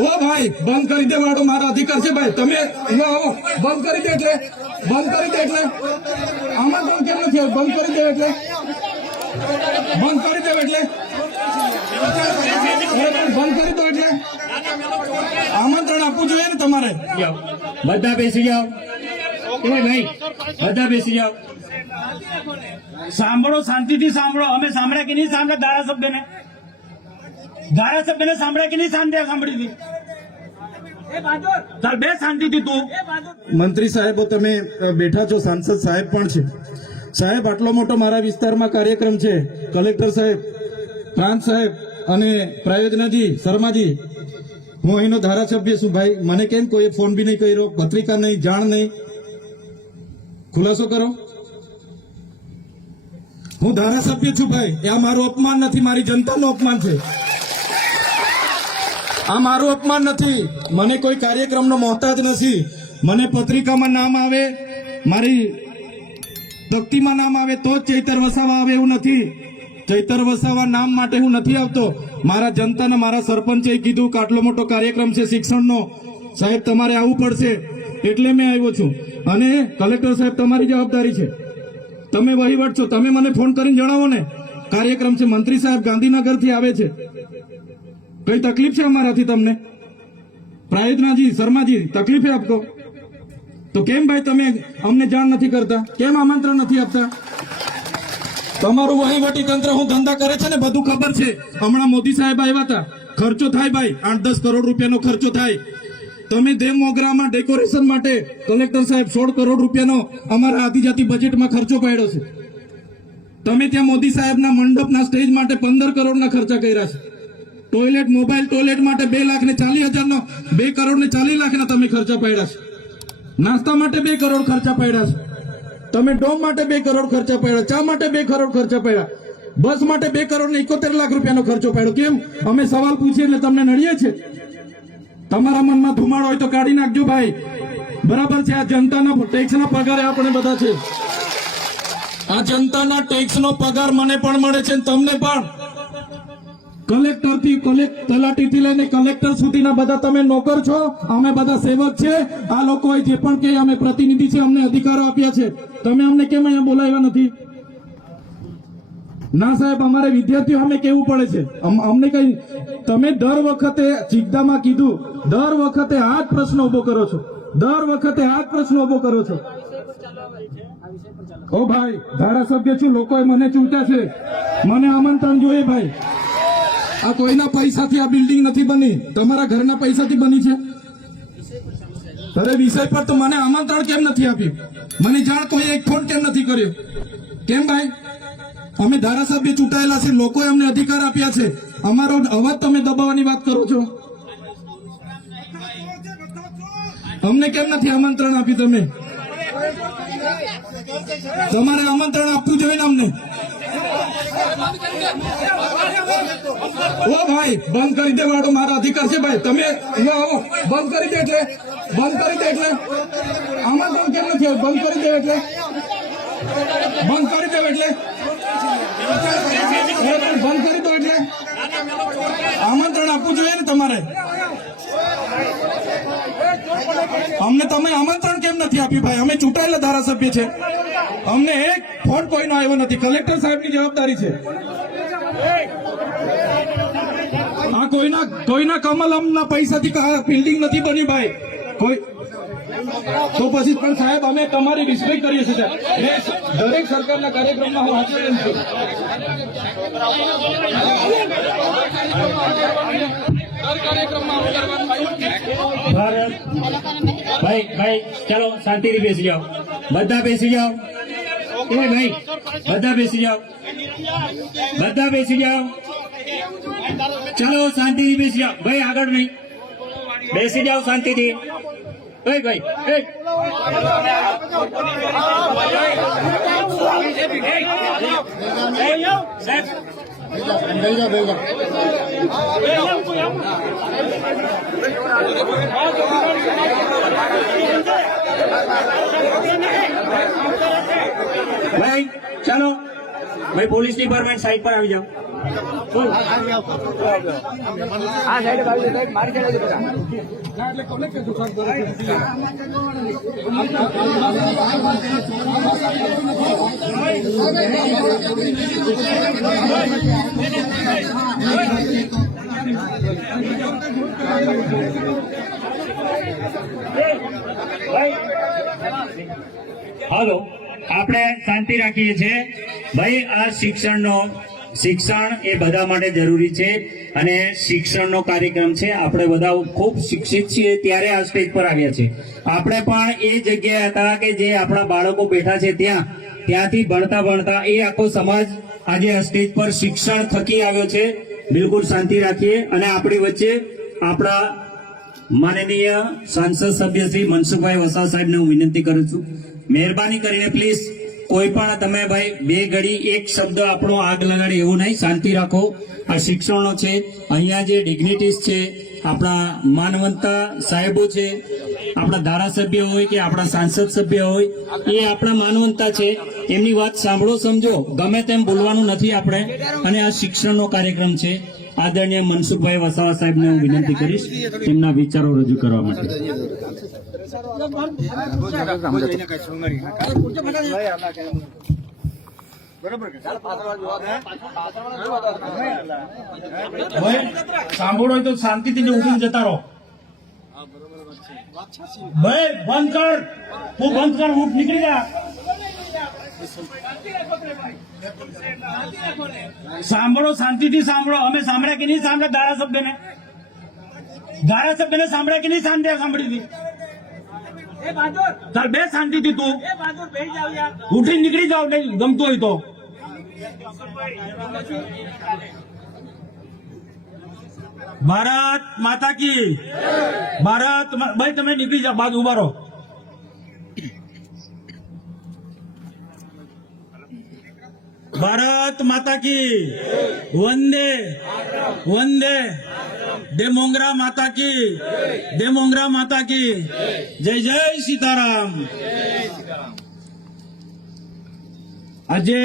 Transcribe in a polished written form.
ઓ ભાઈ બંધ કરી દે વાળો મારો અધિકાર છે ભાઈ તમે આવો બંધ કરી દે એટલે આમાં પણ કેમ નથી બંધ કરી દે એટલે બંધ કરી દે એટલે બંધ કરી દો એટલે આમંત્રણ આપવું જોઈએ ને તમારે બધા બેસી જાઓ એ ભાઈ બધા બેસી જાઓ સાંભળો શાંતિથી સાંભળો અમે સાંભળ્યા કે નહીં સાંભળ્યા ધારાસભ્યને સાંભળ્યા કે નહીં સાંભળી ચાલ બે શાંતિથી તું મંત્રી સાહેબો તમે બેઠા છો સાંસદ સાહેબ પણ છે સાહેબ આટલો મોટો મારા વિસ્તારમાં કાર્યક્રમ છે કલેક્ટર સાહેબ પ્રાંત સાહેબ અને પ્રાયોજનાજી શર્માજી હું અહીંનો ધારાસભ્ય છું ભાઈ મને કેમ કોઈ ફોન બી નહીં કર્યો પત્રિકા નહીં જાણ નહીં ખુલાસો કરો હું ધારાસભ્ય છું ભાઈ આ મારું અપમાન નથી મારી જનતાનું અપમાન છે આ મારું અપમાન નથી મને કોઈ કાર્યક્રમનો મોહતાજ નથી મને પત્રિકામાં નામ આવે મારી તકતીમાં નામ આવે તો જ ચૈતર વસાવા આવે એવું નથી ચૈતર વસાવા નામ માટે હું નથી આવતો મારા જનતાને મારા સરપંચે કીધું કે આટલો મોટો કાર્યક્રમ છે શિક્ષણનો સાહેબ તમારે આવવું પડશે એટલે મેં આવ્યો છું અને કલેક્ટર સાહેબ તમારી જવાબદારી છે તમે વહીવટ છો તમે મને ફોન કરીને જણાવો ને કાર્યક્રમ છે મંત્રી સાહેબ ગાંધીનગરથી આવે છે કઈ તકલીફ છે અમારાથી તમને પ્રાયોજનાજી શર્માજી તકલીફ है आपको તો કેમ ભાઈ તમે અમને જાણ નથી કરતા કેમ આમંત્રણ નથી આપતા તમારું વહીવટી તંત્ર હું ધંધા કરે છે ને બધું ખબર છે હમણાં મોદી સાહેબ આવ્યા હતા ખર્ચો થાય ભાઈ 8-10 કરોડ રૂપિયાનો ખર્ચો થાય તમે દેવ મોગરામાં ડેકોરેશન માટે કલેક્ટર સાહેબ 16 કરોડ રૂપિયાનો અમારા આદિજાતિ બજેટમાં ખર્ચો પાડ્યો છે તમે ત્યાં મોદી સાહેબના મંડપના સ્ટેજ માટે 15 કરોડના ખર્ચા કર્યા છે ટોયલેટ મોબાઈલ ટોયલેટ માટે 2,40,000નો 2 કરોડ ને 40 લાખના તમે ખર્ચા પાડ્યા છે નાસ્તા માટે 2 કરોડ ખર્ચા પાડ્યા છે તમે ડોમ માટે 2 કરોડ ખર્ચા પાડ્યા ચા માટે 2 કરોડ ખર્ચા પાડ્યા બસ માટે 2 કરોડ ને 71 લાખ રૂપિયાનો ખર્ચો પાડ્યો કેમ અમે સવાલ પૂછીએ એટલે તમને નડીએ છે તમારા મનમાં ધુમાડો હોય તો કાઢી નાખજો ભાઈ બરાબર છે આ જનતાના ટેક્સના પગારે આપણે બધા છે આ જનતાના ટેક્સનો પગાર મને પણ મળે છે તમને પણ કલેક્ટરથી તલાટીથી લઈને કલેક્ટર સુધીના બધા તમે નોકર છો અમે બધા સેવક છે આ લોકોએ જે પણ કે અમે પ્રતિનિધિ છે અમને અધિકારો આપ્યા છે તમે અમને કેમ અહીંયા બોલાવ્યા નથી ના સાહેબ અમારે વિદ્યાર્થીઓ અમે કેવું પડે છે અમને કઈ તમે દર વખતે ચિકદામાં કીધું દર વખતે આ જ પ્રશ્ન ઉભો કરો છો ઓ ભાઈ ધારાસભ્ય છું લોકોએ મને ચૂંટ્યા છે મને આમંત્રણ જોઈએ ભાઈ આ કોઈના પૈસાથી આ બિલ્ડિંગ નથી બની તમારા ઘરના પૈસાથી બની છે અરે વિષય પર તો મને આમંત્રણ કેમ નથી આપ્યું મને જાણ કોઈ એક ફોન કેમ નથી કર્યો કેમ ભાઈ અમે ધારાસભ્ય ચૂંટાયેલા છે લોકોએ અમને અધિકાર આપ્યા છે અમારો અવાજ તમે દબાવવાની વાત કરો છો અમને કેમ નથી આમંત્રણ આપ્યું તમે તમારે આમંત્રણ આપવું જોઈએ ને અમને ઓ ભાઈ બંધ કરી દે વાળો મારો અધિકાર છે ભાઈ તમે આવો બંધ કરી દે એટલે આમાં પણ કેમ નથી બંધ કરી દે એટલે બંધ કરી દો એટલે આમંત્રણ આપવું જોઈએ ને તમારે અમને તમે આમંત્રણ કેમ નથી આપ્યું ભાઈ અમે ચૂંટાયેલા ધારાસભ્ય છે અમને એક ફોન કોઈનો આવ્યો નથી કલેક્ટર સાહેબની જવાબદારી છે આ કોઈના કમલમના પૈસાથી બિલ્ડિંગ નથી બની ભાઈ કોઈ તો પછી પણ સાહેબ અમે તમારી રિસ્પેક્ટ કરીએ છીએ દરેક સરકારના કાર્યક્રમમાં હું હાજર છું ભાઈ ચાલો શાંતિથી બેસી જાઓ બધા બેસી જાઓ એ ભાઈ બધા બેસી જાઓ ચલો શાંતિથી બેસી જાઓ ભાઈ આગળ નહીં બેસી જાઓ શાંતિથી ભાઈ ભાઈ ચાલો ભાઈ પોલીસ ડિપાર્ટમેન્ટ સાઈડ પર આવી જાઓ. હાલો, આપણે શાંતિ રાખીએ છીએ ભાઈ. આ શિક્ષણ એ બધા માટે જરૂરી છે અને શિક્ષણનો કાર્યક્રમ છે. આપણે બધા ખૂબ શિક્ષિત છીએ ત્યારે આ સ્ટેજ પર આવ્યા છે. આપણે પણ એ જગ્યાએ હતા કે જે આપણા બાળકો બેઠા છે ત્યાંથી ભણતા એ આખો સમાજ આજે આ સ્ટેજ પર શિક્ષણ થકી આવ્યો છે. બિલકુલ શાંતિ રાખીએ. અને આપણી વચ્ચે આપણા માનનીય સાંસદ સભ્ય શ્રી મનસુખભાઈ વસાવા સાહેબને હું વિનંતી કરું છું, મહેરબાની કરીને પ્લીઝ કોઈ પણ તમે ભાઈ બે ઘડી એક શબ્દ આપણો આગ લગાડે એવું નહીં. શાંતિ રાખો. આ શિક્ષણનો છે. અહીંયા જે ડિગ્નિટીઝ છે, આપણા માનવંતા સાહેબો છે, આપણા ધારાસભ્ય હોય કે આપણા સાંસદ સભ્ય હોય, એ આપણા માનવંતા છે. એમની વાત સાંભળો, સમજો. ગમે તેમ બોલવાનું નથી આપણે. અને આ શિક્ષણનો કાર્યક્રમ છે. આદરણીય મનસુખભાઈ વસાવા સાહેબને હું વિનંતી કરીશ તેમના વિચારો રજૂ કરવા માટે. સાંભળો તો શાંતિથી ઉઠીને જતા રહો. ભાઈ બંધ કર, તું બંધ કર, ઉઠ, નીકળી જા. સાંભળો, શાંતિથી સાંભળો. અમે સાંભળ્યા કે નહીં સાંભળ્યા? ધારાસભ્યને સાંભળ્યા કે નહીં સાંભળી? તાર બે શાંતિથી તું ઉઠી નીકળી જાવ, નહીં ગમતું હોય તો. ભારત માતા કી ભારત. ભાઈ તમે નીકળી જાઓ, બાદ ઉભા રહો. ભારત માતા કી વંદે વંદે. દેમોંગરા માતા કી દેમોંગરા માતા કી જય જય સીતારામ. આજે